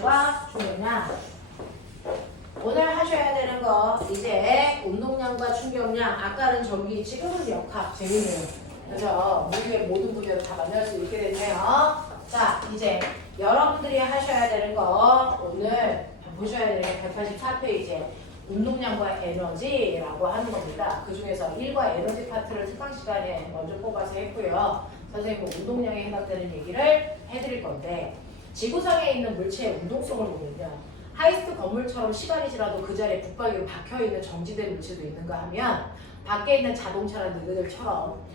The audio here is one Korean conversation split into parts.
운동량과 충격량. 오늘 하셔야 되는 거 이제 운동량과 충격량. 아까는 전기, 지금은 역학. 재밌네요. 그래서 모두의 모든 분야로 다 만날 수 있게 됐네요. 자, 이제 여러분들이 하셔야 되는 거 오늘 보셔야 되는 게 184페이지에 운동량과 에너지라고 하는 겁니다. 그 중에서 1과 에너지 파트를 특강 시간에 먼저 뽑아서 했고요. 선생님은 운동량에 해당되는 얘기를 해드릴 건데, 지구상에 있는 물체의 운동성을 보면요, 하이스트 건물처럼 시간이 지나도 그 자리에 붙박이로 박혀있는 정지된 물체도 있는가 하면, 밖에 있는 자동차나 느그들처럼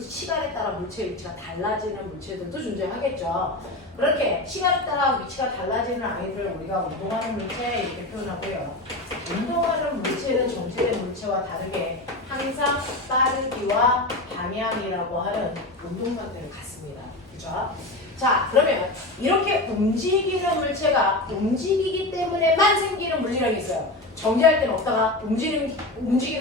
시간에 따라 물체의 위치가 달라지는 물체들도 존재하겠죠. 그렇게 시간에 따라 위치가 달라지는 아이들을 우리가 운동하는 물체 이렇게 표현하고요. 운동하는 물체는 정체된 물체와 다르게 항상 빠르기와 방향이라고 하는 운동 상태를 갖습니다. 그죠? 자, 그러면 이렇게 움직이는 물체가 움직이기 때문에만 생기는 물리량이 있어요. 정지할 때는 없다가 움직이는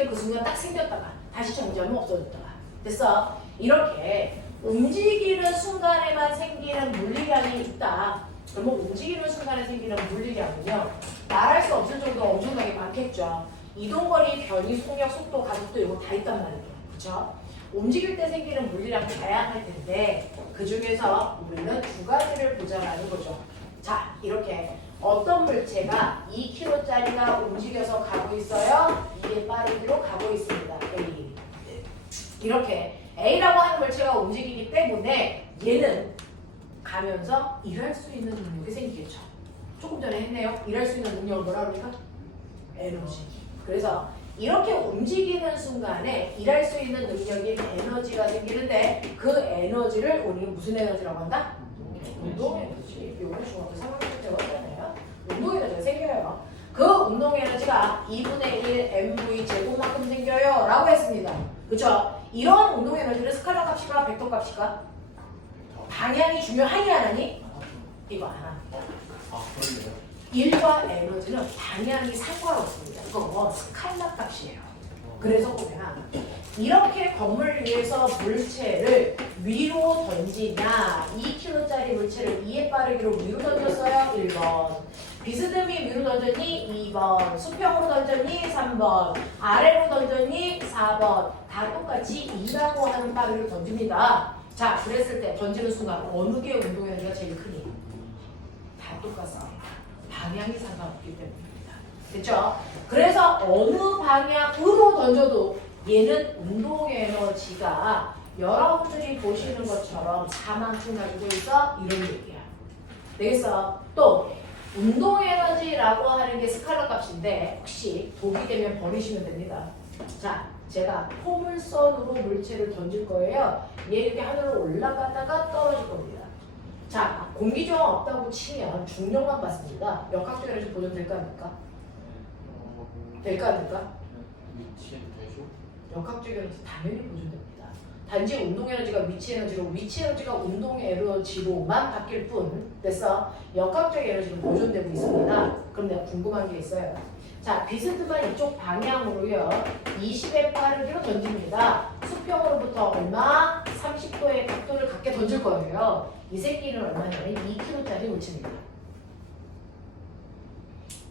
그 순간 딱 생겼다가 다시 정지하면 없어졌다가. 됐어? 이렇게 움직이는 순간에만 생기는 물리량이 있다. 그러면 움직이는 순간에 생기는 물리량은요, 말할 수 없을 정도로 엄청나게 많겠죠. 이동거리, 변이, 속력, 속도, 가속도 이거 다 있단 말이에요. 그렇죠? 움직일 때 생기는 물리량이 다양할 텐데 그 중에서 우리는 두 가지를 보자라는 거죠. 자, 이렇게 어떤 물체가 2km짜리가 움직여서 가고 있어요? 이게 빠르기로 가고 있습니다. A. 이렇게 A라고 하는 물체가 움직이기 때문에 얘는 가면서 일할 수 있는 능력이 생기겠죠. 조금 전에 했네요. 일할 수 있는 능력을 뭐라 그럴까? 에너지. 그래서 이렇게 움직이는 순간에 일할 수 있는 능력인 에너지가 생기는데 그 에너지를 우리는 무슨 에너지라고 한다? 운동 에너지. 이거 중학교 3학년 때 왔잖아요. 운동 에너지가 생겨요. 그 운동 에너지가 2분의 1 mv 제곱만큼 생겨요 라고 했습니다. 그렇죠? 이런 운동 에너지를 스칼라 값일까 벡터 값일까? 방향이 중요하니 안 하니? 이거 안 합니다. 아, 그런데요? 1과 에너지는 방향이 상관없습니다. 이거 스칼라 값이에요. 그래서 보면 이렇게 건물 위에서 물체를 위로 던지냐, 2kg짜리 물체를 2의 빠르기로 위로 던졌어요. 1번. 비스듬히 위로 던졌니? 2번. 수평으로 던졌니? 3번. 아래로 던졌니? 4번. 다 똑같이 2라고 하는 빠르기로 던집니다. 자, 그랬을 때 던지는 순간 어느 게 운동 에너지가 제일 크니? 다 똑같습니다. 방향이 상관없기 때문입니다. 됐죠? 그래서 어느 방향으로 던져도 얘는 운동 에너지가 여러분들이 보시는 것처럼 4만큼 가지고 있어? 이런 얘기야. 되겠어? 또 운동 에너지라고 하는 게 스칼라 값인데 혹시 독이 되면 버리시면 됩니다. 자, 제가 포물선으로 물체를 던질 거예요. 얘 이렇게 하늘로 올라갔다가 떨어질 겁니다. 자, 공기저항 없다고 치면 중력만 받습니다. 역학적 에너지 보존될까 안 될까? 될까 안 될까? 위치에도 되죠? 역학적 에너지 당연히 보존됩니다. 단지 운동 에너지가 위치 에너지로, 위치 에너지가 운동 에너지로만 바뀔 뿐. 됐어? 역학적 에너지는 보존되고 있습니다. 그럼 내가 궁금한 게 있어요. 자, 비스듬한 이쪽 방향으로요, 20의 빠르기로 던집니다. 수평으로부터 얼마? 30도의 각도를 갖게 던질 거예요. 이 새끼는 얼마냐면 2kg짜리 물체입니다.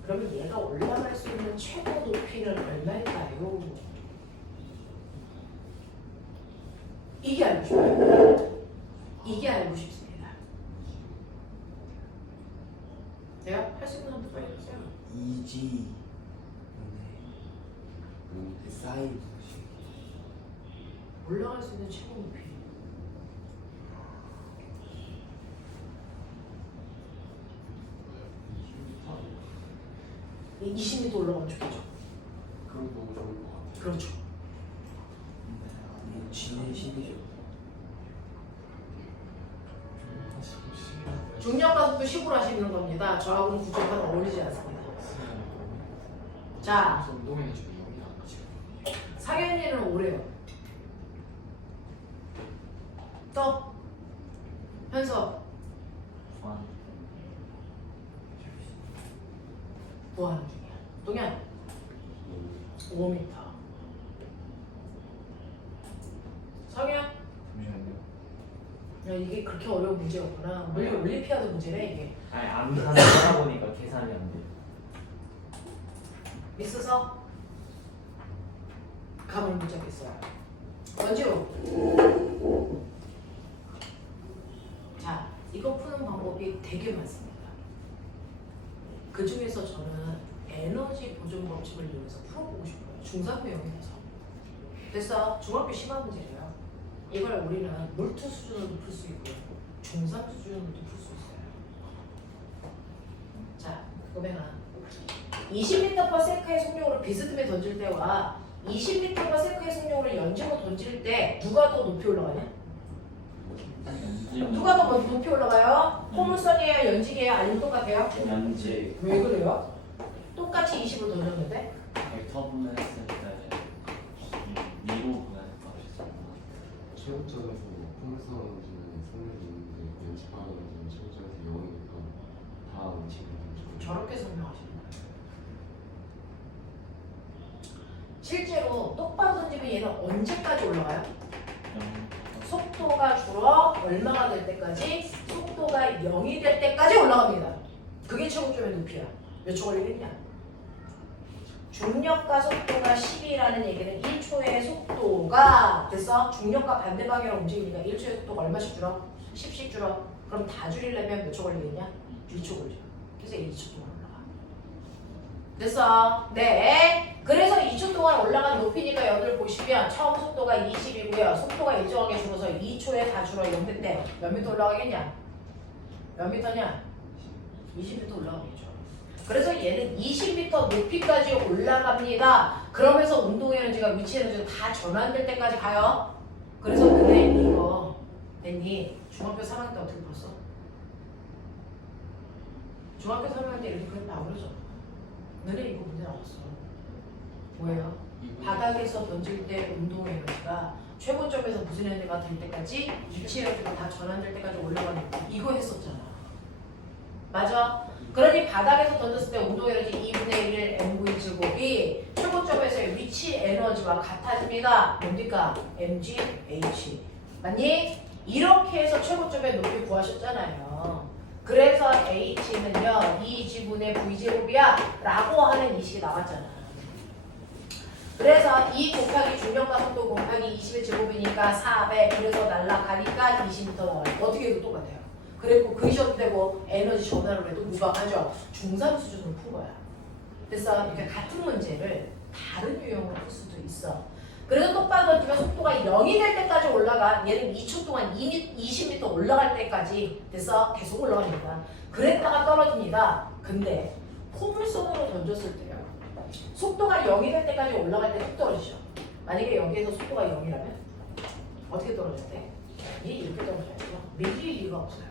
그러면 얘가 올라갈 수 있는 최고 높이는 얼마일까요? 이게 알고 싶어요. 이게 알고 싶습니다. 내가 할 수 있는 한도 빨리 해주세요. 이지 사인 올라갈 수 있는 최고 높이. 20m 올라가면 좋겠죠. 그럼 너무 좋을 것 같아요. 그렇죠. 진의 신이죠. 중력 가속도 10으로 하시는 겁니다. 저하고는 구조가 어울리지 않습니다. 자, 운동에 지금 여기 안 가지고. 상현이는 오래요. 또 현석 뭐 하는 중이야? 동현 5m. 성현? 잠시만요. 야, 이게 그렇게 어려운 문제였구나. 물리 올림피아드 문제네 이게. 아니 안 하다 보니까 계산이 안 돼요. 있어서 감을 못 잡겠어요. 원주. 자, 이거 푸는 방법이 되게 많습니다. 그 중에서 저는 에너지 보존 법칙을 이용해서 풀어보고 싶어요. 중3 내용이라서. 됐어. 중학교 심화 문제예요. 이걸 우리는 물투 수준으로도 풀 수 있고요. 중3 수준으로도 풀 수 있어요. 자, 그러면 20m/s의 속력으로 비스듬히 던질 때와 20m/s의 속력으로 연지로 던질 때 누가 더 높이 올라가냐? 누가 더 먼저 높이 올라가요? 포물선이에요? 연직이에요? 아니면 똑같아요? 연지 왜 그래요? 똑같이 20으로 던졌는데? 벡터 분해했을 때 위로 분해했다 하셨잖아요. 최고점에서 풍선지는 성능이 있는데 연습하는 최고점에서 0이니까 다 지금 저렇게 설명하시는 거예요. 실제로 똑바로 던지면 얘는 언제까지 올라가요? 속도가 줄어 얼마가 될 때까지? 속도가 0이 될 때까지 올라갑니다. 그게 최고점의 높이야. 몇 초 걸리겠냐? 중력과 속도가 10이라는 얘기는 1초의 속도가 됐어? 중력과 반대 방향으로 움직이니까 1초의 속도가 얼마씩 줄어? 10씩 줄어. 그럼 다 줄이려면 몇 초 걸리겠냐? 2초 걸리죠. 그래서 2초 동안 올라가. 됐어? 네. 그래서 2초 동안 올라간 높이니까 여기를 보시면 처음 속도가 20이고요. 속도가 일정하게 줄어서 2초에 다 줄어 0대 때 몇 미터 올라가겠냐? 몇 미터냐? 20m 올라가겠죠. 그래서 얘는 20m 높이까지 올라갑니다. 그러면서 운동 에너지가 위치 에너지가 다 전환될 때까지 가요. 그래서 너네 이거 냈니? 중학교 3학년 때 어떻게 풀었어? 중학교 3학년 때 이렇게 그림 나오죠. 너네 이거 문제 나왔어. 뭐예요? 바닥에서 던질 때 운동 에너지가 최고점에서 무슨 에너지가 될 때까지 위치 에너지가 다 전환될 때까지 올라가는 거. 이거 했었잖아. 맞아? 그러니 바닥에서 던졌을 때 운동 에너지 2분의 1 mv 제곱이 최고점에서의 위치 에너지와 같아집니다. 뭡니까? mg h. 맞니? 이렇게 해서 최고점의 높이 구하셨잖아요. 그래서 h는요 2g분의 v제곱이야 라고 하는 이식이 나왔잖아. 그래서 2 곱하기 중력과 속도 곱하기 20의 제곱이니까 400. 그래서 날라가니까 20m 나와요. 어떻게 해도 똑같아요. 그리고 그리셔도 되고 에너지 전환을 해도 무방하죠. 중3 수준으로 푼 거야. 그래서 이렇게 같은 문제를 다른 유형으로 풀 수도 있어. 그래서 똑바로 던지면 속도가 0이 될 때까지 올라가. 얘는 2초 동안 20m 올라갈 때까지 돼서 계속 올라가니까. 그랬다가 떨어집니다. 근데 포물선으로 던졌을 때요. 속도가 0이 될 때까지 올라갈 때 뚝 떨어지죠. 만약에 여기에서 속도가 0이라면 어떻게 떨어질 때? 이렇게 떨어져야죠. 밀릴 리가 없어요.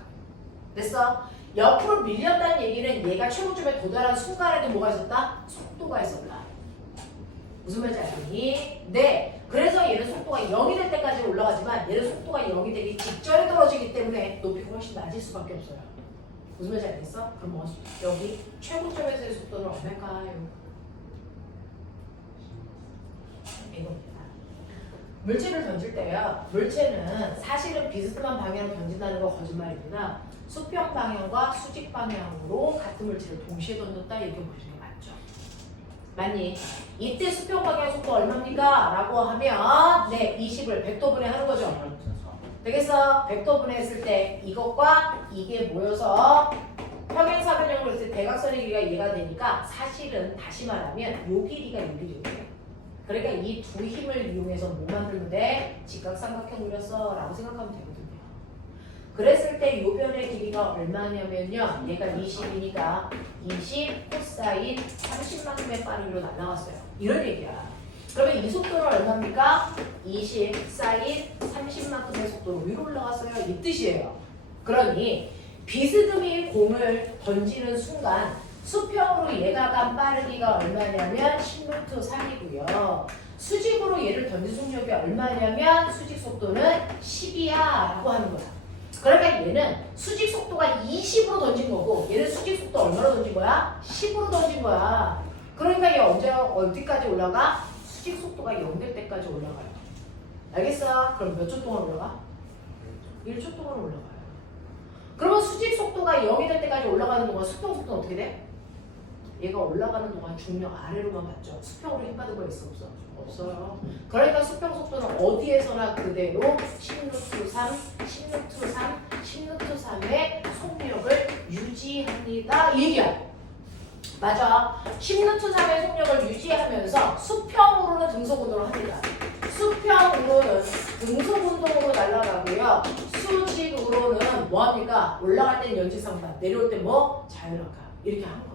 됐어? 옆으로 밀렸다는 얘기는 얘가 최고점에 도달한 순간에도 뭐가 있었다? 속도가 있었다. 무슨 말인지 알겠니? 네. 그래서 얘는 속도가 0이 될 때까지 올라가지만 얘는 속도가 0이 되기 직전에 떨어지기 때문에 높이가 훨씬 낮을 수밖에 없어요. 무슨 말인지 알겠어? 그럼 뭐 여기 최고점에서의 속도는 얼마일까요? 이겁니다. 물체를 던질 때요. 물체는 사실은 비스듬한 방향으로 던진다는 거 거짓말입니다. 수평 방향과 수직 방향으로 같은 물체를 동시에 던졌다 이렇게 보시는 게 맞죠. 맞니? 이때 수평 방향 속도 얼마입니까? 라고 하면 네 20을 벡터분해 하는 거죠. 되겠어? 벡터분해 했을 때 이것과 이게 모여서 평행사변형으로 했을 때 대각선의 길이가 이해가 되니까 사실은 다시 말하면 요 길이가 요 길이예요. 그러니까 이 두 힘을 이용해서 뭐 만들면 돼? 직각삼각형 그렸어 라고 생각하면 되거든요. 그랬을 때 요 변의 길이가 얼마냐면요. 얘가 20이니까 20 코사인 30만큼의 빠르기로 날아갔어요. 이런 얘기야. 그러면 이 속도는 얼마입니까? 20 사인 30만큼의 속도로 위로 올라갔어요. 이 뜻이에요. 그러니 비스듬히 공을 던지는 순간 수평으로 얘가 간 빠르기가 얼마냐면 10루트 3이고요. 수직으로 얘를 던진 속력이 얼마냐면 수직 속도는 10이야 라고 하는 거야. 그러니까 얘는 수직 속도가 20으로 던진 거고 얘는 수직 속도 얼마로 던진 거야? 10으로 던진 거야. 그러니까 얘 언제 어디까지 올라가? 수직 속도가 0 될 때까지 올라가요. 알겠어? 그럼 몇 초 동안 올라가? 1초 동안 올라가요. 그러면 수직 속도가 0이 될 때까지 올라가는 동안 수평 속도는 어떻게 돼? 얘가 올라가는 동안 중력 아래로만 봤죠. 수평으로 힘받은 거 있어 없어? 없어요. 그러니까 수평 속도는 어디에서나 그대로 10루트 3, 10루트 3, 10루트 3의 속력을 유지합니다. 이 얘기야. 맞아. 10루트 3의 속력을 유지하면서 수평으로는 등속운동을 합니다. 수평으로는 등속운동으로 날아가고요. 수직으로는 뭐합니까? 올라갈 땐 연지상단, 내려올 땐 뭐? 자유낙하. 이렇게 하는 거야.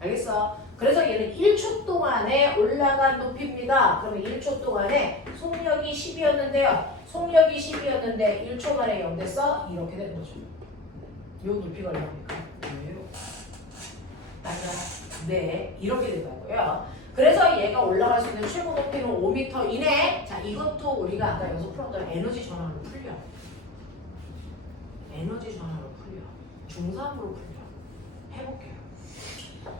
알겠어? 그래서 얘는 1초 동안에 올라간 높이입니다. 그러면 1초 동안에 속력이 10이었는데요. 속력이 10이었는데 1초 만에 0 됐어? 이렇게 되는 거죠. 요 높이가 얼마입니까? 왜요? 맞아. 네, 이렇게 된다고요. 그래서 얘가 올라갈 수 있는 최고 높이는 5m 이내. 자, 이것도 우리가 아까 여기서 풀었던 에너지 전환으로 풀려. 에너지 전환으로 풀려. 중3으로 풀려. 해볼게요.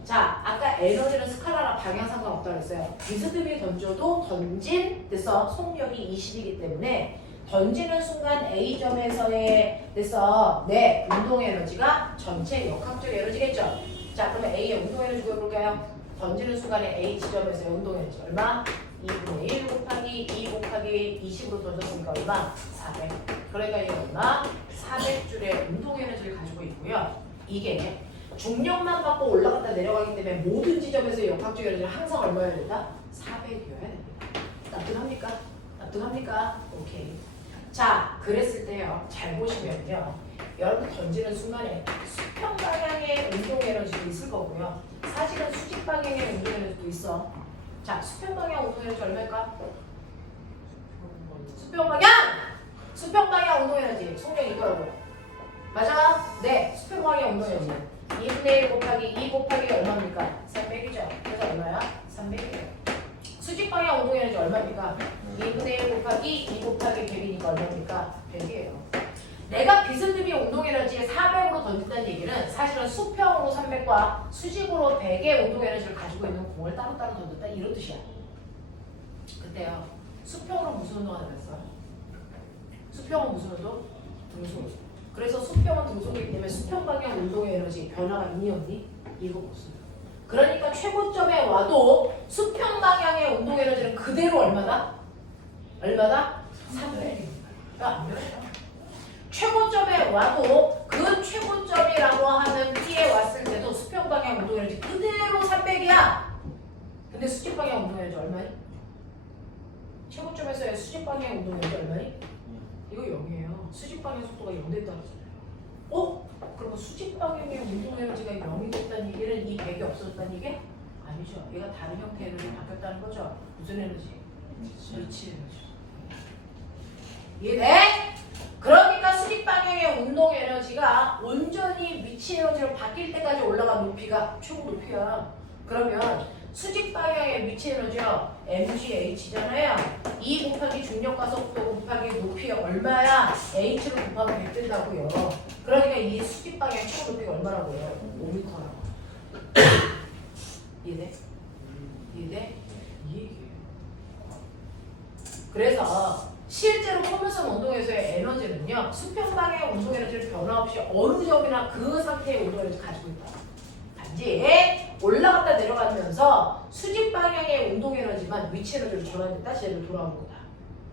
자, 아까 에너지는 스칼라랑 방향 상관없다고 했어요. 비스듬히 던져도 던진 됐어. 속력이 20이기 때문에 던지는 순간 A점에서의 됐어. 네, 운동 에너지가 전체 역학적 에너지겠죠. 자, 그러면 A의 운동 에너지 구해볼까요? 던지는 순간에 A 지점에서의 운동 에너지 얼마? 2분의 1 곱하기 2 곱하기 20으로 던졌으니까 얼마? 400. 그러니까 이게 얼마? 400줄의 운동 에너지를 가지고 있고요. 이게 중력만 받고 올라갔다 내려가기 때문에 모든 지점에서의 역학적 에너지는 항상 얼마여야 된다? 400이어야 됩니다. 납득합니까? 납득합니까? 오케이. 자, 그랬을 때요. 잘 보시면요. 여러분 던지는 순간에 수평 방향의 운동 에너지도 있을 거고요. 사실은 수직 방향의 운동 에너지도 있어. 자, 수평 방향 운동 에너지 얼마일까? 수평 방향! 수평 방향 운동 에너지 속력 이거라고요. 맞아? 네, 수평 방향 운동 에너지 2분의 1 곱하기 2 곱하기 얼마입니까? 300이죠. 그래서 얼마야? 300이에요. 수직 방향 운동 에너지 얼마입니까? 2분의 1 곱하기 2 곱하기 100이니까 얼마입니까? 100이에요. 내가 비스듬히 운동 에너지에 400으로 던진다는 얘기는 사실은 수평으로 300과 수직으로 100의 운동 에너지를 가지고 있는 공을 따로따로 던졌다 이런 뜻이야. 그때요. 수평으로 무슨 운동을 했어요? 수평은 무슨 운동? 등속. 그래서 수평은 등속이기 때문에 수평 방향 운동의 에너지 변화가 있니 없니? 이거 없습니다. 그러니까 최고점에 와도 수평 방향의 운동 에너지는 그대로 얼마다? 얼마다? 300입니다. 안 변해요. 최고점에 와도 그 최고점이라고 하는 T에 왔을 때도 수평 방향 운동 에너지 그대로 300이야. 근데 수직 방향 운동 에너지 얼마니? 최고점에서의 수직 방향 운동 에너지 얼마니? 이거 0이에요. 수직 방향 속도가 0 됐다는 거잖아요. 그리고 수직 방향의 운동 에너지가 0이 됐다는 얘기는 이 100이 없어졌다는 얘기? 아니죠. 얘가 다른 형태의 에너지가 바뀌었다는 거죠. 무슨 에너지? 위치 에너지. 이해돼? 그러니까 수직 방향의 운동 에너지가 온전히 위치 에너지로 바뀔 때까지 올라간 높이가 최고 높이야. 그러면 수직 방향의 위치 에너지요. mgh잖아요. 2 곱하기 중력과 속도 곱하기 높이 얼마야? h로 곱하면 100 된다고요. 그러니까 이 수직 방향의 최고 높이가 얼마라고요? 5m라고. 이해돼? 이해돼? 이 얘기예요. 그래서 실제로 포물선 운동에서의 에너지는요. 수평 방향의 운동 에너지를 변화 없이 어느 점이나 그 상태의 운동 에너지를 가지고 있다. 단지 올라갔다 내려가면서 수직 방향의 운동 에너지만 위치 에너지로 전환됐다. 제대로 돌아온 거다.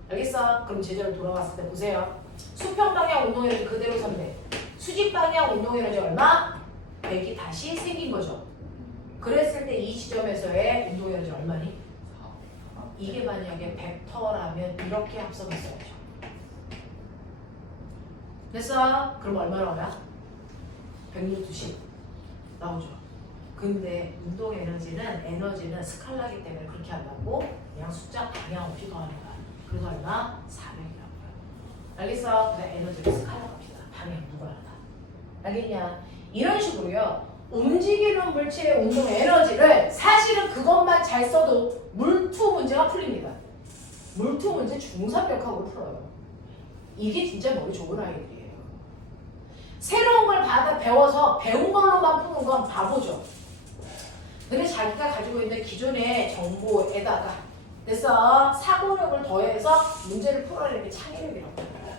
알겠어? 그럼 제대로 돌아왔을 때 보세요. 수평 방향 운동 에너지 그대로 300. 수직 방향 운동 에너지 얼마? 100이 다시 생긴 거죠. 그랬을 때 이 지점에서의 운동 에너지 얼마니? 이게 만약에 벡터라면 이렇게 합성했어야죠. 됐어? 그럼 얼마 나오냐? 100루트10 나오죠. 근데 운동 에너지는 스칼라기 때문에 그렇게 한다고 그냥 숫자 방향 없이 더하는 거야. 그래서 얼마? 400이라고요. 알겠어? 그래 에너지를 스칼라 갑시다. 방향 누가 알아? 알겠냐? 이런 식으로요. 움직이는 물체의 운동 에너지를 사실은 그것만 잘 써도 물투 문제가 풀립니다. 물투 문제 중3 역학으로 풀어요. 이게 진짜 머리 좋은 아이들이에요. 새로운 걸 받아 배워서 배운 걸로만 푸는 건 바보죠. 근데 자기가 가지고 있는 기존의 정보에다가 그래서 사고력을 더해서 문제를 풀어내는 게 창의력이라고 해요.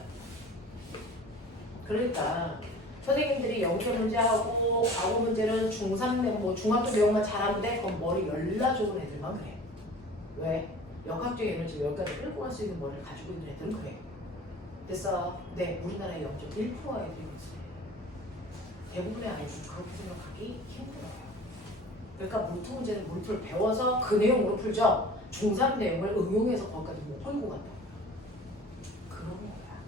그러니까 선생님들이 영재 문제하고 과거 문제는 중3, 뭐 중학교 내용만 잘하는데 그건 머리 열나 좋은 애들만 그래. 왜? 역학적 에너지 여기까지 끌고 갈 수 있는 머리를 가지고 있는 애들은 그래. 그래서 네, 우리나라의 0.1%의 애들이 있어요. 대부분의 아이들은 그렇게 생각하기 힘들어요. 그러니까 물풀 문제는 물풀 배워서 그 내용으로 풀죠. 중3 내용을 응용해서 거기까지 못 풀고 간다. 그런 거야.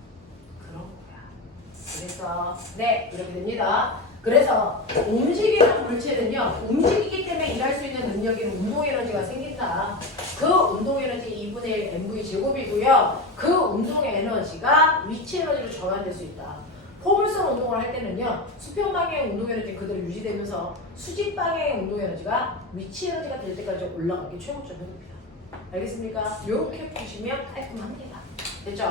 그런 거야. 그래서 네, 이렇게 됩니다. 그래서 움직이는 물체는요, 움직이기 때문에 일할 수 있는 능력이 운동에너지가 생긴다. 그 운동에너지 2분의 1 mv 제곱이고요. 그 운동에너지가 위치에너지로 전환될 수 있다. 포물선 운동을 할 때는요, 수평 방향의 운동에너지 그대로 유지되면서 수직 방향의 운동에너지가 위치에너지가 될 때까지 올라가기 최고점입니다. 알겠습니까? 이렇게 보시면 깔끔합니다. 됐죠?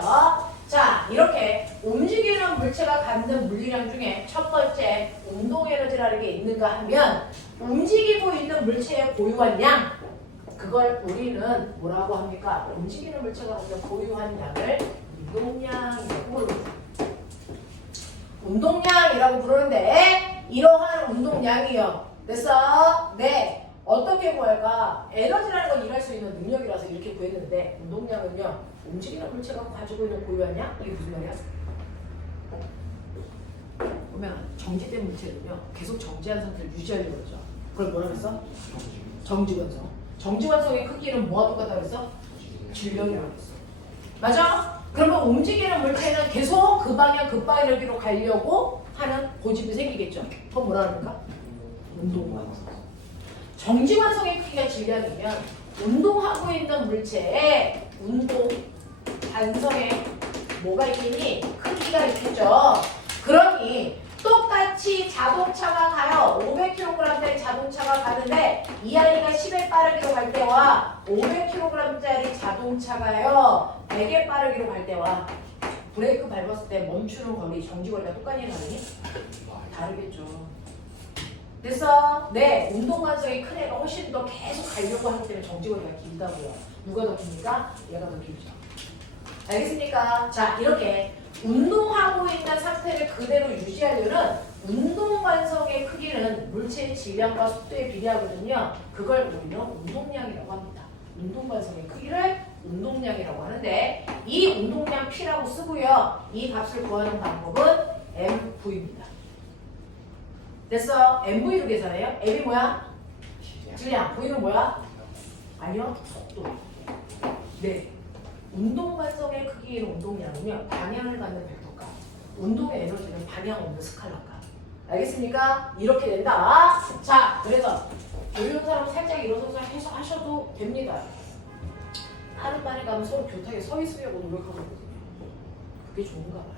자, 이렇게 움직이는 물체가 갖는 물리량 중에 첫 번째 운동에너지라는 게 있는가 하면 움직이고 있는 물체의 보유한 양, 그걸 우리는 뭐라고 합니까? 움직이는 물체가 갖는 보유한 양을 운동량이라고 부릅니다. 운동량이라고 부르는데 이러한 운동량이요. 됐어? 네. 어떻게 구할까? 에너지라는 건 일할 수 있는 능력이라서 이렇게 구했는데 운동량은요. 움직이는 물체가 가지고 있는 고유한 양? 이게 무슨 말이야? 보면 정지된 물체는요. 계속 정지한 상태를 유지하려고 그러죠. 그걸 뭐라고 했어? 정지관성. 정지관성의 크기는 뭐와 똑같다고 했어? 질량이라고 했어. 맞아? 그러면 움직이는 물체는 계속 그 방향, 급방향으로 가려고 하는 고집이 생기겠죠. 그건 뭐라 합니까? 운동관성. 정지관성의 크기가 질량이면 운동하고 있는 물체에 운동 관성에 뭐가 있겠니? 크기가 있겠죠. 그러니 똑같이 자동차가 가요. 500kg짜리 자동차가 가는데 이 아이가 10에 빠르기로 갈 때와 500kg짜리 자동차가요 100에 빠르기로 갈 때와 브레이크 밟았을 때 멈추는 거리, 정지거리가 똑같이 다르니? 다르겠죠. 그래서 네, 운동관성이 큰 애가 훨씬 더 계속 가려고 하기 때문에 정지거리가 길다고요. 누가 더 깁니까? 얘가 더 길죠. 알겠습니까? 자, 이렇게 운동하고 있는 상태를 그대로 유지하려는 운동관성의 크기는 물체의 질량과 속도에 비례하거든요. 그걸 우리는 운동량이라고 합니다. 운동관성의 크기를 운동량이라고 하는데 이 운동량 P라고 쓰고요. 이 값을 구하는 방법은 MV입니다. 됐어? MV로 계산해요. M이 뭐야? 질량. V는 뭐야? 아니요. 속도. 네. 운동관성의 크기인 운동량은요. 방향을 갖는 벡터값. 운동의 에너지는 방향 없는 스칼라값. 알겠습니까? 이렇게 된다. 자, 그래서 이런 사람 살짝 일어서서 해석하셔도 됩니다. 하는 만에 가면 서로 교탁에 서 있으려고 노력하거든요. 그게 좋은가 봐요.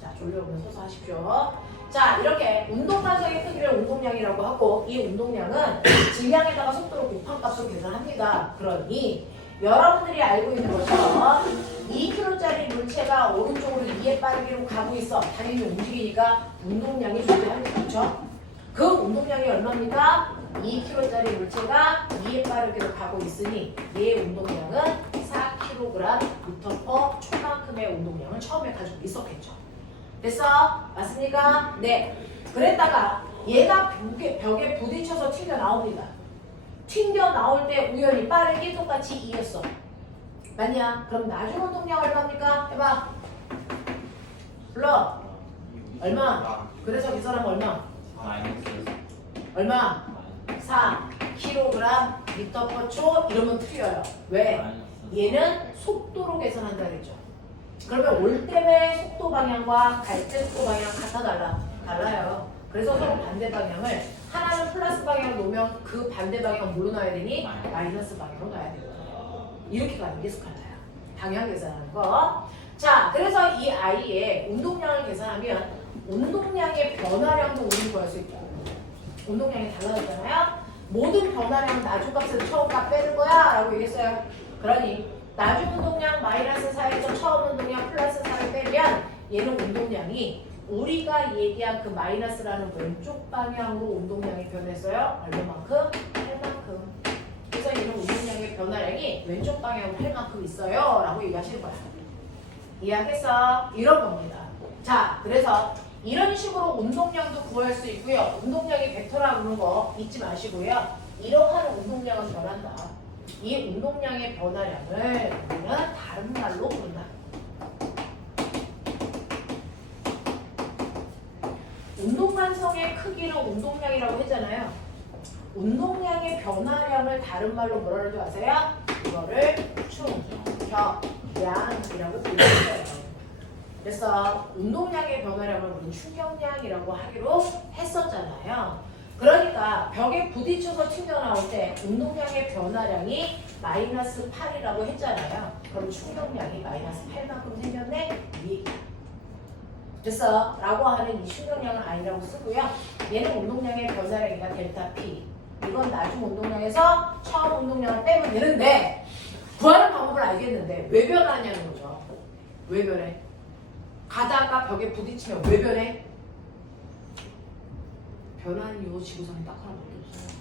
자, 졸려오면 서서 하십시오. 자, 이렇게 운동관성의 크기를 운동량이라고 하고 이 운동량은 질량에다가 속도를 곱한 값으로 계산합니다. 그러니 여러분들이 알고 있는 것처럼 2kg짜리 물체가 오른쪽으로 2의 빠르기로 가고 있어. 당연히 움직이니까 운동량이 존재합니다. 그렇죠? 그 운동량이 얼마입니까? 2kg짜리 물체가 2의 빠르기로 가고 있으니 얘의 운동량은 4kg/m 초만큼의 운동량을 처음에 가지고 있었겠죠. 됐어? 맞습니까? 네. 그랬다가 얘가 벽에 부딪혀서 튕겨 나옵니다. 튕겨 나올 때 우연히 빠르게 똑같이 2였어. 맞냐? 그럼 나중 운동량 얼마입니까? 해봐. 불러. 얼마? 그래서 계산하면 얼마? 얼마? 4kg/m/초 이러면 틀려요. 왜? 얘는 속도로 계산한다 그랬죠. 그러면 올 때의 속도 방향과 갈 때 속도 방향 같아 달라요. 그래서 서로 반대 방향을 하나는 플러스 방향으로 놓으면 그 반대 방향 뭘로 놔야 되니? 마이너스 방향으로 놔야 되거든요. 이렇게 가는 게 스칼라야. 방향 계산하는 거. 자, 그래서 이 아이의 운동량을 계산하면 운동량의 변화량도 우리 구할 수 있고 운동량이 달라졌잖아요. 모든 변화량은 나중값에서 처음값 빼는 거야 라고 얘기했어요. 그러니 나중 운동량 마이너스 4에서 처음 운동량 플러스 4를 빼면 얘는 운동량이 우리가 얘기한 그 마이너스라는 왼쪽 방향으로 운동량이 변했어요. 얼마만큼? 8만큼. 그래서 얘는 운동량의 변화량이 왼쪽 방향으로 8만큼 있어요 라고 얘기하시는 거야. 이해하겠어? 이런 겁니다. 자, 그래서 이런 식으로 운동량도 구할 수 있고요. 운동량이 벡터라 그러는 거 잊지 마시고요. 이러한 운동량은 변한다. 이 운동량의 변화량을 우리는 다른 말로 부른다. 운동관성의 크기를 운동량이라고 했잖아요. 운동량의 변화량을 다른 말로 뭐라 그러지 아세요? 이거를 충격량이라고 불러요. 그래서 운동량의 변화량을 우리는 충격량이라고 하기로 했었잖아요. 그러니까 벽에 부딪혀서 튕겨나올 때 운동량의 변화량이 마이너스 8이라고 했잖아요. 그럼 충격량이 마이너스 8만큼 생겼네? 이 그래서 라고 하는 이 충격량은 아니라고 쓰고요. 얘는 운동량의 변화량이가 델타 P. 이건 나중 운동량에서 처음 운동량을 빼면 되는데 구하는 방법을 알겠는데 왜 변하냐는 거죠. 왜 변해? 가다가 벽에 부딪히면 왜 변해? 변한 이유 지구상에 딱 하나밖에 없어요.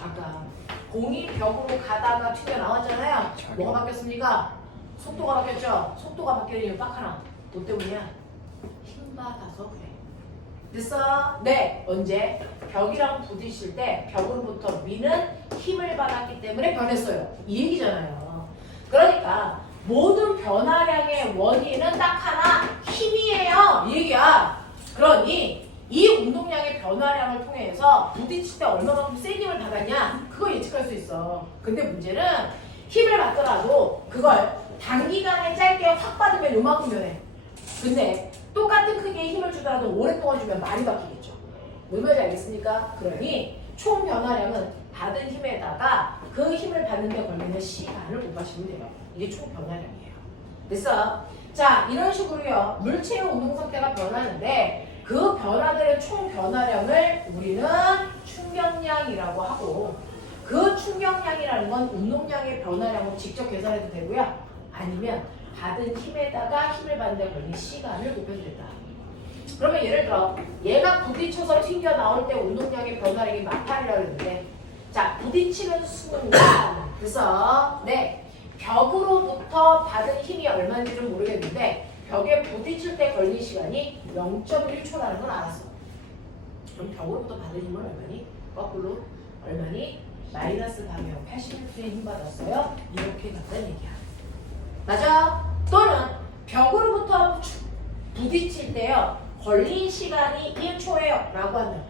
아까 공이 벽으로 가다가 튀어나왔잖아요. 뭐가 바뀌었습니까? 속도가 바뀌었죠? 속도가 바뀌는 이유 딱 하나. 뭐 때문이야? 힘 받아서 그래. 됐어? 네. 언제? 벽이랑 부딪힐 때 벽으로부터 미는 힘을 받았기 때문에 변했어요. 이 얘기잖아요. 그러니까 모든 변화량의 원인은 딱 하나 힘이에요. 이 얘기야. 그러니 이 운동량의 변화량을 통해서 부딪힐 때 얼마만큼 센 힘을 받았냐? 그걸 예측할 수 있어. 근데 문제는 힘을 받더라도 그걸 단기간에 짧게 확 받으면 요만큼 변해. 근데 똑같은 크기의 힘을 주더라도 오랫동안 주면 많이 바뀌겠죠. 뭔 말인지 알겠습니까? 그러니 총 변화량은 받은 힘에다가 그 힘을 받는 데 걸리는 시간을 곱하시면 돼요. 이게 총 변화량이에요. 됐어? 자, 이런 식으로요. 물체의 운동 상태가 변하는데 그 변화들의 총 변화량을 우리는 충격량이라고 하고 그 충격량이라는 건 운동량의 변화량으로 직접 계산해도 되고요. 아니면 받은 힘에다가 힘을 받는 데 걸린 시간을 곱해도 된다. 그러면 예를 들어 얘가 부딪혀서 튕겨 나올 때 운동량의 변화량이 마팔이라고 했는데 자, 부딪히는 순간 그래서 네 벽으로부터 받은 힘이 얼마인지는 모르겠는데 벽에 부딪힐 때 걸린 시간이 0.1초라는 걸 알았어. 그럼 벽으로부터 받은 힘은 얼마니? 거꾸로 얼마니? 마이너스 방향 80N의 힘 받았어요. 이렇게 간다는 얘기야. 맞아? 또는 벽으로부터 부딪힐 때요. 걸린 시간이 1초예요. 라고 한다면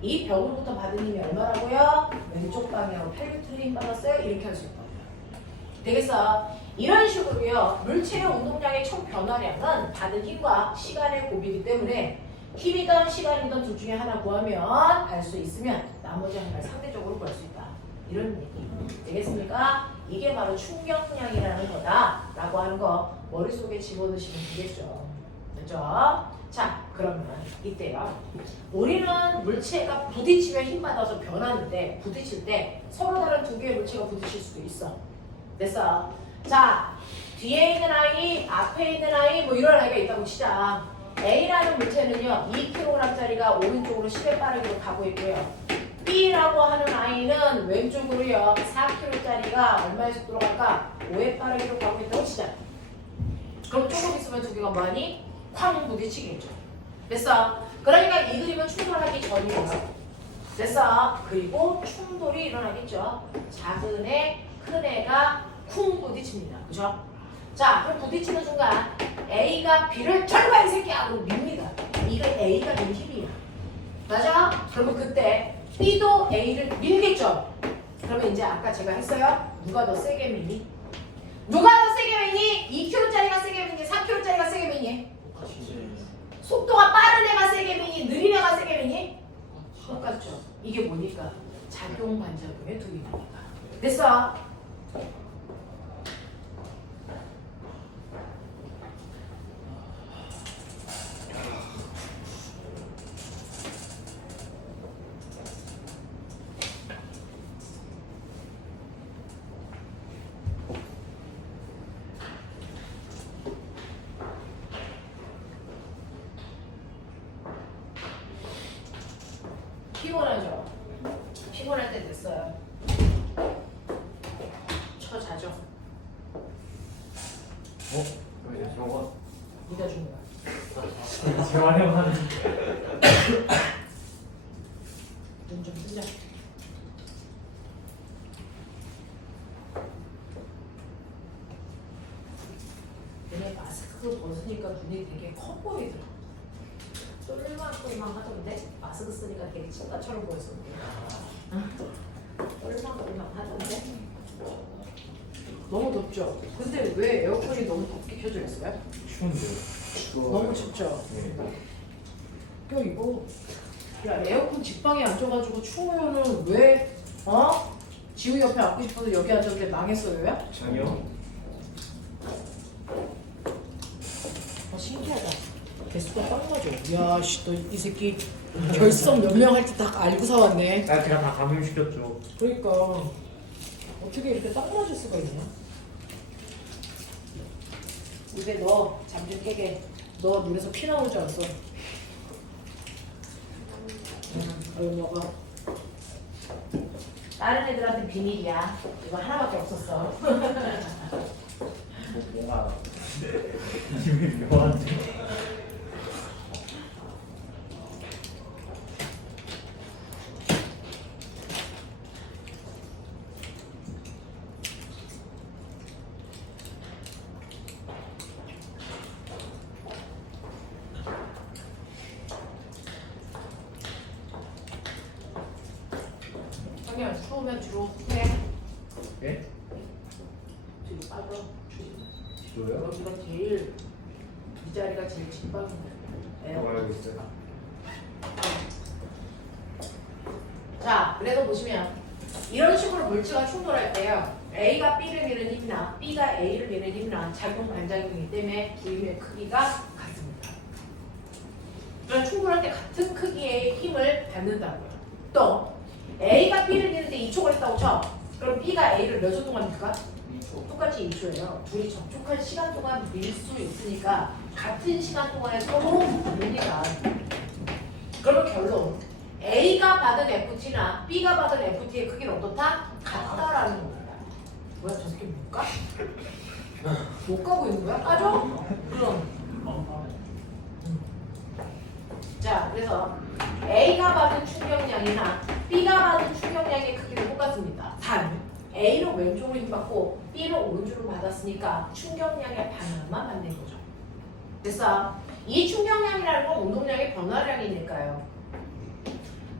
이 벽으로부터 받은 힘이 얼마라고요? 왼쪽 방향으로 8N의 힘 받았어요. 이렇게 할 수 있거든요. 되겠어? 이런 식으로요. 물체의 운동량의 총 변화량은 받은 힘과 시간의 곱이기 때문에 힘이든 시간이든 둘 중에 하나 구하면 알 수 있으면 나머지 하나를 상대적으로 구할 수 있다. 이런 얘기. 되겠습니까? 이게 바로 충격량이라는 거다. 라고 하는 거 머릿속에 집어넣으시면 되겠죠. 그렇죠? 자, 그러면 이때요. 우리는 물체가 부딪히면 힘 받아서 변하는데 부딪힐 때 서로 다른 두 개의 물체가 부딪힐 수도 있어. 됐어? 자, 뒤에 있는 아이, 앞에 있는 아이 뭐 이런 아이가 있다고 치자. A라는 물체는요. 2kg짜리가 오른쪽으로 10의 빠르기로 가고 있고요. B라고 하는 아이는 왼쪽으로요. 4kg짜리가 얼마의 속도로 갈까? 5의 빠르기로 가고 있다고 치자. 그럼 조금 있으면 두 개가 뭐하니? 쾅 부딪히겠죠. 됐어? 그러니까 이 그림은 충돌하기 전이에요. 됐어? 그리고 충돌이 일어나겠죠. 작은 애, 큰 애가 쿵 부딪힙니다. 그죠? 자, 그럼 부딪히는 순간 A가 B를 절반 이 새끼야! 하고 밉니다. 이거 A가 민 힘이야. 맞아? 그러면 그때 B도 A를 밀겠죠? 그러면 이제 아까 제가 했어요? 누가 더 세게 미니? 누가 더 세게 미니? 2kg짜리가 세게 미니? 4kg짜리가 세게 미니? 속도가 빠른 애가 세게 미니? 느린 애가 세게 미니? 똑같죠? 이게 뭐니까? 작용 반작용의 두 개니까. 됐어? 피곤하죠? 피곤할 때 됐어요. 자죠. 왜 저거? 네가 준 거야. 재활용하는. 눈 좀 뜨자. 근데 마스크 벗으니까 눈이 되게 커 보이더라. 똘망똘망 하던데 마스크 쓰니까 되게 친구처럼 보였었는데. 똘망똘망 하던데. 너무 덥죠? 근데 왜 에어컨이 너무 덥게 켜져 있어요? 추운데요. 너무 춥죠? 야 이거 야 에어컨 직방에 앉아가지고 추우면은 왜 지우 옆에 앉고 싶어서 여기 앉았는데 망했어요? 야? 전혀. 신기하다. 개수가 딱 맞아. 야씨 너 이 새끼 결석 몇 명 할 때 다 알고 사왔네. 아 제가 다 감염시켰죠. 그러니까 어떻게 이렇게 딱 맞을 수가 있냐? 입에 너 잠 좀 깨게. 너 눈에서 피 나올 줄 알았어. 얼른 먹어. 다른 애들한테 비밀이야. 이거 하나밖에 없었어. 뭔가 이름이 묘한데. 형님 추우면 뒤로 후회. 예? 뒤로 빠져. 뒤로요? 여기가 제일 이 자리가 제일 집방이네. 뭐 알고 있어요? 자, 그래서 보시면 이런 식으로 물질과 충돌할 때요. A가 B를 미는 힘이나 B가 A를 미는 힘이나 작용 반작용이기 때문에 부임의 크기가 같습니다. 그러니까 충돌할 때 같은 크기의 힘을 받는다고요. 또 A가 B를 미는데 2초 걸렸다고 쳐. 그럼 B가 A를 몇 초 동안 밀까? 똑같이 2초예요. 둘이 접촉한 시간 동안 밀 수 있으니까 같은 시간 동안에 서로 밀니다. 그러면 결론 A가 받은 FT나 B가 받은 FT의 크기는 어떻다? 같다라는 겁니다. 뭐야 저 새끼 못 가? 못 가고 있는 거야? 까줘? 그럼 자 그래서 A가 받은 충격량이나 B가 받은 충격량의 크기는 똑같습니다. 단 A는 왼쪽으로 힘받고 B는 오른쪽으로 받았으니까 충격량의 방향만 반대인 거죠. 그래서 이 충격량이라는 건 운동량의 변화량이니까요.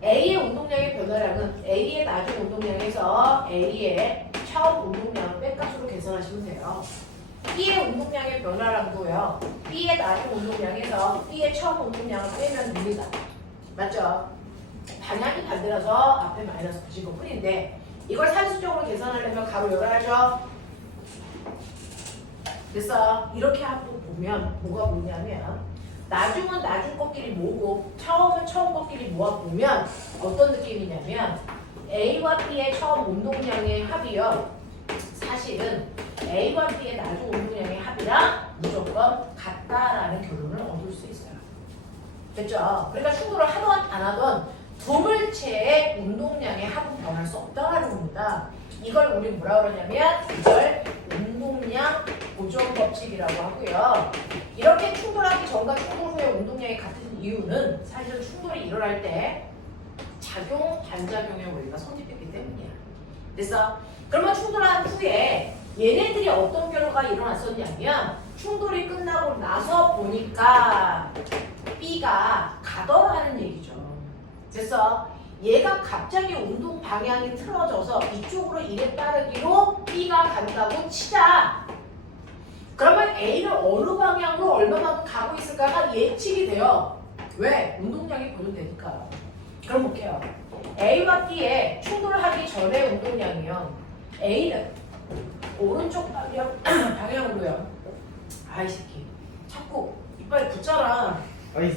A의 운동량의 변화량은 A의 나중 운동량에서 A의 처음 운동량을 뺀값으로 계산하시면 돼요. B의 운동량의 변화량도요. B의 나중 운동량에서 B의 처음 운동량을 빼면 됩니다. 맞죠? 방향이 반대라서 앞에 마이너스 붙이고 뿐인데 이걸 산수적으로 계산하려면 가로 열어야죠. 그래서 이렇게 한번 보면 뭐가 뭐냐면 나중은 나중 것끼리 모으고 처음은 처음 것끼리 모아보면 어떤 느낌이냐면 A와 B의 처음 운동량의 합이요. 사실은 A와 B의 나중 운동량의 합이랑 무조건 같다라는 결론을 얻을 수 있어요. 됐죠? 그러니까 충돌을 하든 안 하든 두 물체의 운동량의 합은 변할 수 없다는 겁니다. 이걸 우리 뭐라 그러냐면 이걸 운동량 보존 법칙이라고 하고요. 이렇게 충돌하기 전과 충돌 후의 운동량이 같은 이유는 사실 충돌이 일어날 때 작용 반작용의 원리가 성립했기 때문이야. 그래서 그러면 충돌한 후에 얘네들이 어떤 결과가 일어났었냐면 충돌이 끝나고 나서 보니까 B가 가더라는 얘기죠. 그래서 얘가 갑자기 운동 방향이 틀어져서 이쪽으로 이에 따르기로 B가 간다고 치자. 그러면 A는 어느 방향으로 얼마만큼 가고 있을까가 예측이 돼요. 왜? 운동량이 보존되니까. 그럼 볼게요. A와 B의 충돌하기 전의 운동량이요. A는 오른쪽 방향으로요. 아이 새끼. 자꾸 이빨 붙잖아. 아니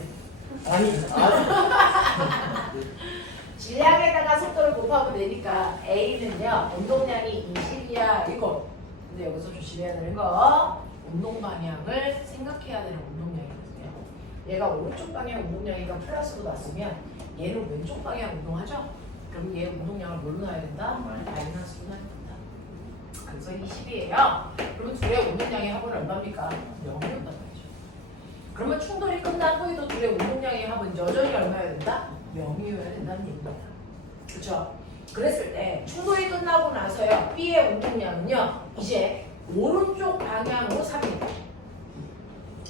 질량에다가 속도를 곱하면 되니까 A는요 운동량이 20이야 이거. 근데 여기서 조심해야 되는 거 운동 방향을 생각해야 되는 운동량이거든요. 얘가 오른쪽 방향 운동량이가 플러스로 났으면 얘는 왼쪽 방향 운동하죠? 그럼 얘 운동량을 뭘로 놔야 된다? 마이너스로 놔야 된다. 그래서 20이에요. 그러면 둘의 운동량의 합은 얼마입니까? 0이었단 말이죠. 그러면 충돌이 끝난 후에도 둘의 운동량의 합은 여전히 얼마여야 된다? 0이어야 된다는 얘기야. 그렇죠? 그랬을 때 충돌이 끝나고 나서요. B의 운동량은요. 이제 오른쪽 방향으로 3입니다.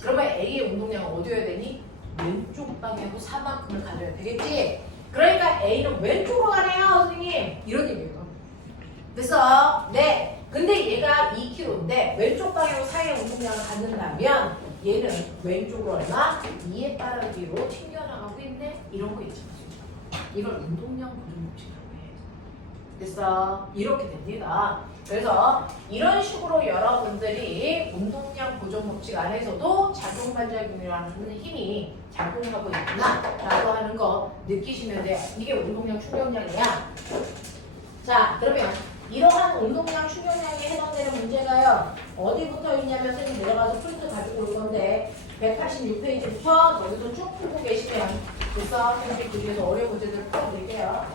그러면 A의 운동량은 어디여야 되니? 왼쪽 방향으로 3만큼을 가져야 되겠지? 그러니까 A는 왼쪽으로 가네요, 선생님. 이런 얘기예요. 그래서 네. 근데 얘가 2kg인데 왼쪽 방향으로 4의 운동량을 갖는다면 얘는 왼쪽으로 얼마? 2의 빠르기로 튕겨나가고 있네? 이런 거 있잖아. 이걸 운동량 보존법칙이라고 해. 됐어? 이렇게 됩니다. 그래서 이런 식으로 여러분들이 운동량 보존법칙 안에서도 작용반작용이라는 힘이 작동하고 있구나 라고 하는 거 느끼시면 돼요. 이게 운동량 충격량이야. 자, 그러면 이러한 운동량 충격량에 해당되는 문제가요. 어디부터 있냐면 선생님 내려가서 프린트 가지고 올 건데 186페이지부터 여기서 쭉 풀고 계시면 됐어. 선생님이 그 중에서 어려운 문제들을 풀어드릴게요.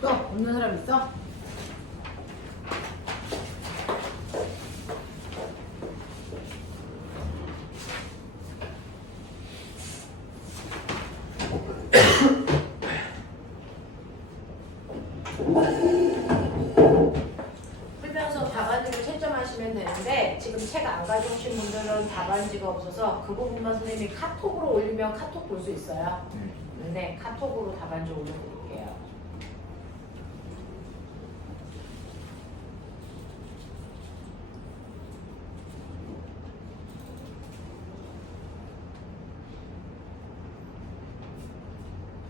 또 없는 사람 있어? 풀면서 답안지를 채점하시면 되는데 지금 책 안 가져오신 분들은 답안지가 없어서 그 부분만 선생님이 카톡으로 올리면 카톡 볼 수 있어요. 네, 카톡으로 답안지 올려드릴게요.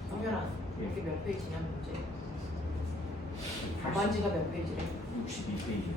정연아, 이렇게 몇 페이지냐 문제? 답안지가 몇 페이지래? 62페이지.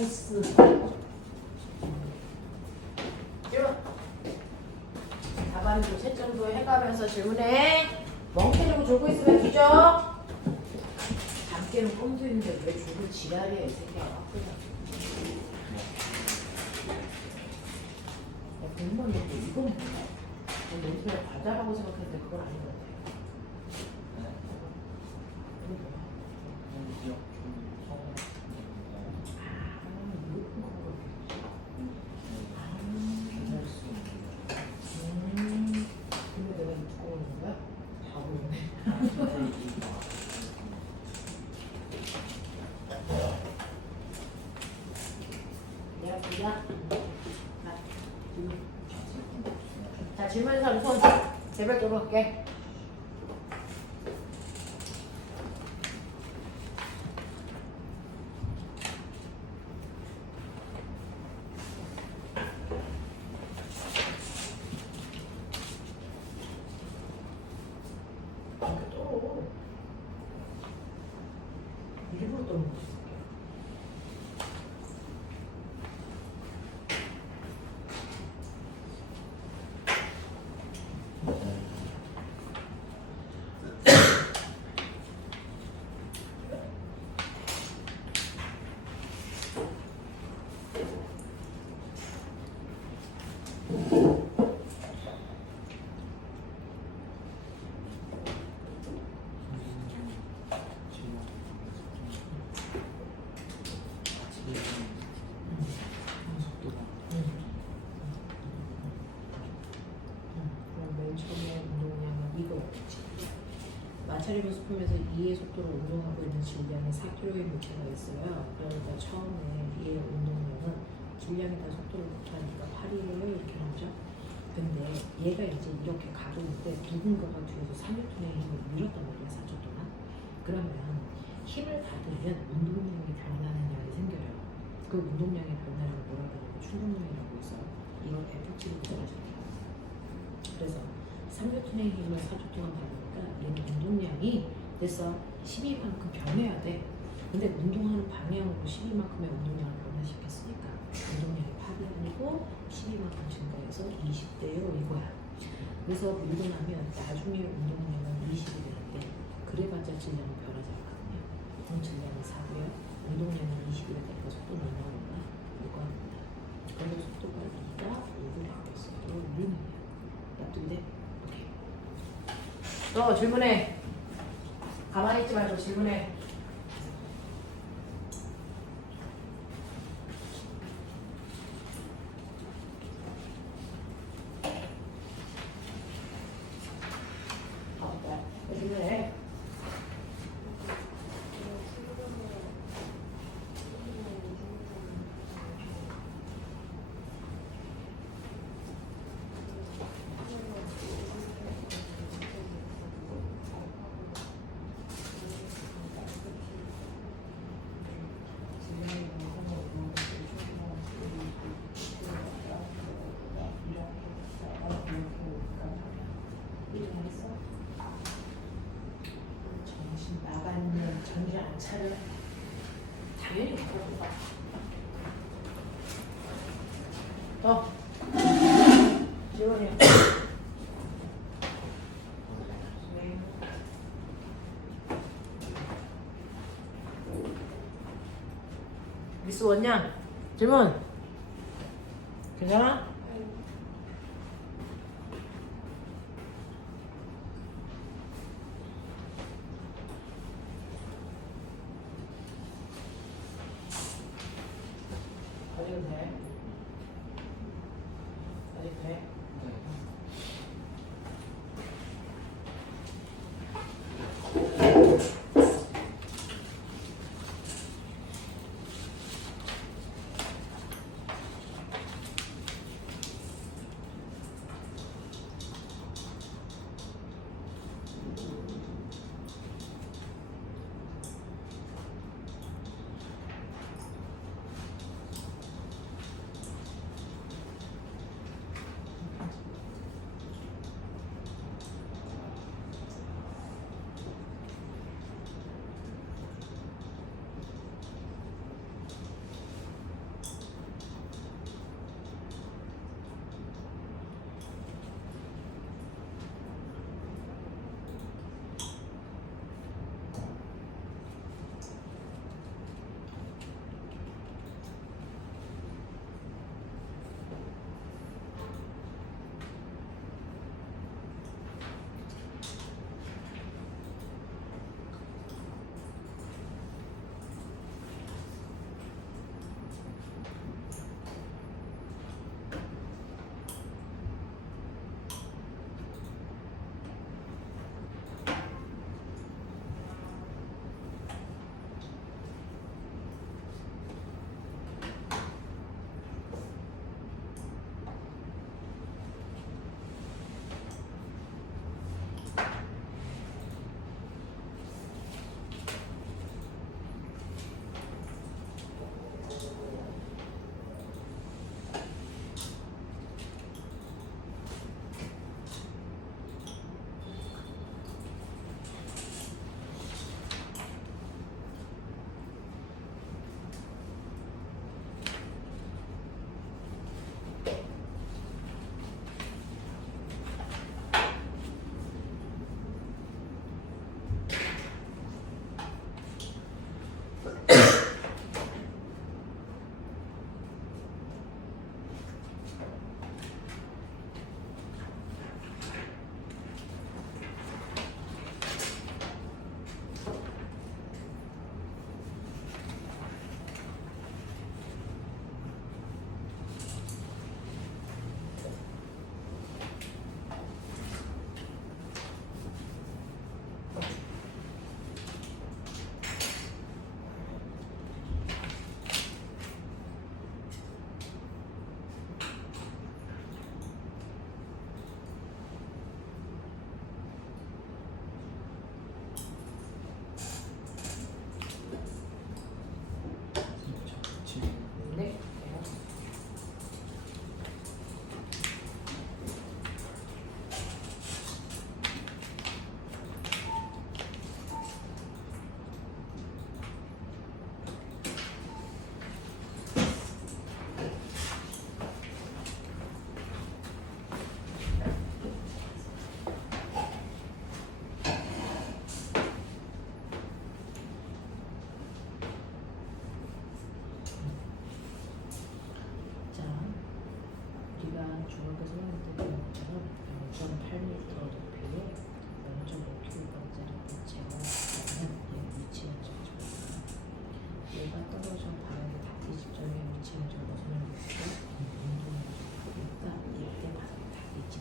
포스. 답안 좀 채점도 해가면서 질문해. 멍 때리고 졸고 있으면 뒤져. 밤깨는 꿈도 있는데 왜 졸고 지랄이야 이 새끼야. 그냥. 야, 공무원 얘기 이건 뭐야? 냄새를 과자라고 생각했는데 그건 아닌 것 같아. 이거 뭐야? 근데 내가 이 두꺼운 거야? 바보네. 야, 그야. 자, 질문에서 우선 개별적으로 할게. 일부러 떠는 거지. 그럼 맨 처음에 운동량은 이거였지. 마찰의 모습품에서 이의 속도로 운동하고 있는 질량에 4kg의 물체가 있어요. 그러니까 처음에 이의 운동량은 질량이 다 속도를 못하니까 8이에요 이렇게 나오죠. 근데 얘가 이제 이렇게 가고 있는데 누군가가 뒤에서 3N의 힘을 밀었단 말이야 4초 동안. 그러면 힘을 받으면 운동량이 변하는 양이 생겨요. 그 운동량의 변화를 뭐라고 하냐면 충동량이라고 해서 이건 F치로 구별하잖아요. 그래서 3N의 힘을 4초 동안 받으니까 얘는 운동량이 됐어 12만큼 변해야 돼. 근데 운동하는 방향으로 12만큼의 운동량을 변화시켰으니까 운동량이 8이 아니고 12만큼 증가해서 20대요 이거야. 그래서 밀고 나면 나중에 운동량은 20이 되는데 그래봤자 질량은 변하지 않거든요. 그럼 질량은 4고요. 운동량은 20이 되니까 속도는 얼마나 이거 합니다. 그래서 속도가 2가 5로 바뀌었어요. 이거 우리는요. 놔둔데? 오케이. 또 질문해. 가만히 있지 말고 질문해. 질문해. 정신 나가는 정신 안 차려. 당연히 그러고 봐. 지원이야. 미스 원냥 질문. 괜찮아? 아직은 돼. 아직 돼.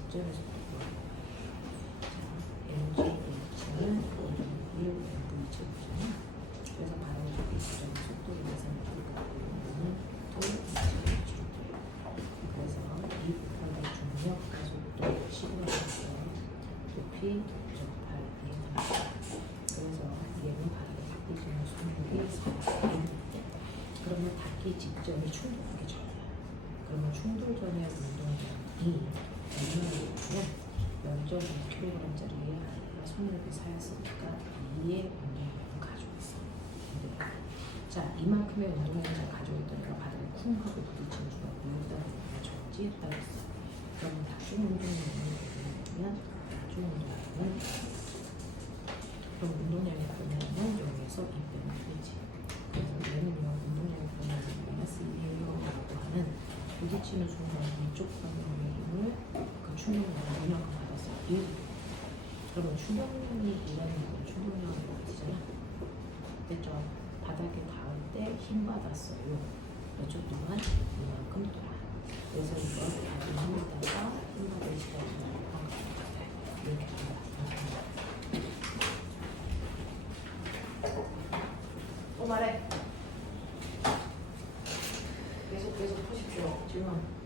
직전의 속도가 mgh는 1 mv잖아. 그래서 바로 저기 직전의 속도를 계산해 줄까? 이거는 2mg. 그래서 이 곱하기 중력과 속도 시그널에서 높이 접할게 합니다. 그래서 얘는 바로 닫기전의 속력이 4. 그러면 닫기 직전이 충돌하기 전이야. 그러면 충돌 전의 운동량이 얼마나 되냐면 0.5kg짜리 손목이 쌓였으니까 2의 운동량을 가지고 있어. 근데 자, 이만큼의 운동량을 가지고 있다니까 바닥에 쿵 하고 부딪히는 순간 뭐였다는 거야? 정지했다고 했어. 그러면 다중 운동량은 뭐냐면 다중 운동량은 그럼 운동량이 뭐냐면 0에서 2 빼면 되지. 그래서 얘는요 운동량이 뭐냐면 마이너스 2라고 하는 부딪히는 순간 이쪽 방향의 힘을 그 충격량을 이만큼 받았어요. 1. 그러면 충격량이 이라는 건 충격량을 받으잖아. 됐죠? 바닥에 닿을 때 힘 받았어요. 몇 초 동안 이만큼 돌아. 그래서 이거 바닥에 힘에다가 힘 받을 시간이 이렇게 또 말해. 계속 보십시오. 질문.